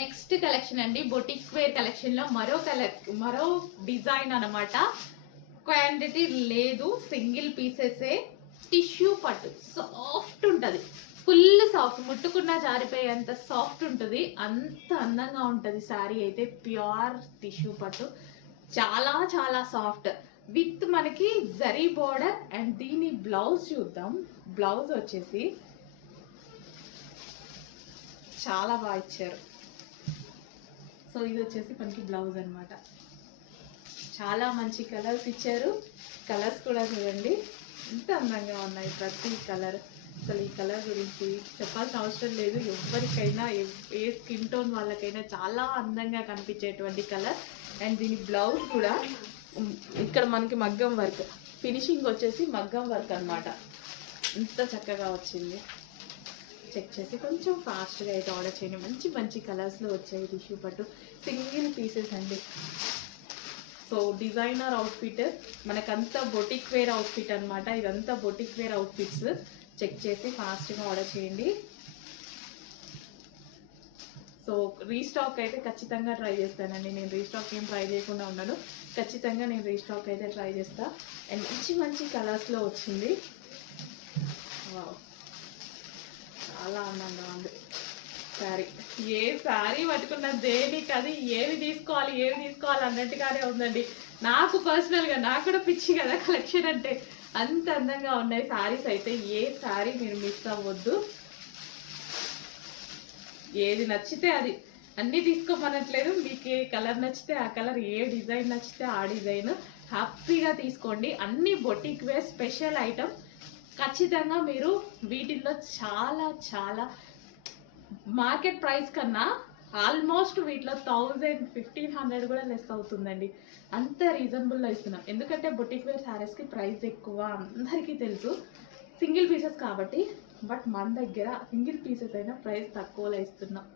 Next collection అండి, boutique wear collection లో మరో డిజైన్ అనమాట. క్వాంటిటీ లేదు, సింగిల్ పీసెసే. టిష్యూ పట్టు సాఫ్ట్ ఉంటుంది, ఫుల్ సాఫ్ట్, ముట్టుకున్న జారిపోయేంత సాఫ్ట్ ఉంటుంది. అంత అందంగా ఉంటుంది శారీ అయితే. ప్యూర్ టిష్యూ పట్టు, చాలా చాలా సాఫ్ట్, విత్ మనకి జరీ బోర్డర్. అండ్ దీని బ్లౌజ్ చూద్దాం. బ్లౌజ్ వచ్చేసి చాలా బాగా ఇచ్చారు. సో ఇది వచ్చేసి మనకి బ్లౌజ్ అనమాట. చాలా మంచి కలర్స్ ఇచ్చారు. కలర్స్ కూడా చూడండి ఎంత అందంగా ఉన్నాయి, ప్రతి కలర్. అసలు ఈ కలర్ గురించి చెప్పాల్సిన అవసరం లేదు. ఎవరికైనా ఏ స్కిన్ టోన్ వాళ్ళకైనా చాలా అందంగా కనిపించేటువంటి కలర్. అండ్ దీని బ్లౌజ్ కూడా ఇక్కడ మనకి మగ్గం వర్క్, ఫినిషింగ్ వచ్చేసి మగ్గం వర్క్ అనమాట. ఎంత చక్కగా వచ్చింది. చెక్ చేసి కొంచెం ఫాస్ట్గా అయితే ఆర్డర్ చేయండి. మంచి మంచి కలర్స్లో వచ్చాయి టిష్యూ పట్టు. సింగిల్ పీసెస్ అండి. సో డిజైనర్ అవుట్ఫిట్, మనకంతా బొటిక్ వేర్ అవుట్ఫిట్ అనమాట. ఇదంతా బొటిక్ వేర్ అవుట్ఫిట్స్. చెక్ చేసి ఫాస్ట్గా ఆర్డర్ చేయండి. సో రీస్టాక్ అయితే ఖచ్చితంగా ట్రై చేస్తానండి. నేను రీస్టాక్ ఏం ట్రై చేయకుండా ఉన్నాను. ఖచ్చితంగా నేను రీస్టాక్ అయితే ట్రై చేస్తాను. అండ్ మంచి మంచి కలర్స్లో వచ్చింది. చాలా ఆనందంగా ఉంది శారీ. ఏ శారీ పట్టుకున్న దేనికి అది ఏవి తీసుకోవాలి అన్నట్టుగానే ఉందండి. నాకు పర్సనల్గా నాకు కూడా పిచ్చి కదా కలెక్షన్ అంటే. అంత అందంగా ఉన్నాయి శారీస్ అయితే. ఏ శారీ మీరు మిస్ అవ్వద్దు. ఏది నచ్చితే అది, అన్నీ తీసుకోమనట్లేదు. మీకు ఏ కలర్ నచ్చితే ఆ కలర్, ఏ డిజైన్ నచ్చితే ఆ డిజైన్ హ్యాపీగా తీసుకోండి. అన్ని బొటిక్ వేర్ స్పెషల్ ఐటమ్. ఖచ్చితంగా మీరు వీటిల్లో చాలా చాలా మార్కెట్ ప్రైస్ కన్నా ఆల్మోస్ట్ వీటిలో 1000-1500 కూడా లెస్ అవుతుందండి. అంత రీజనబుల్లో ఇస్తున్నాం. ఎందుకంటే బొటిక్ వేర్ శారీస్కి ప్రైస్ ఎక్కువ, అందరికీ తెలుసు. సింగిల్ పీసెస్ కాబట్టి. బట్ మన దగ్గర సింగిల్ పీసెస్ అయినా ప్రైస్ తక్కువలో ఇస్తున్నాం.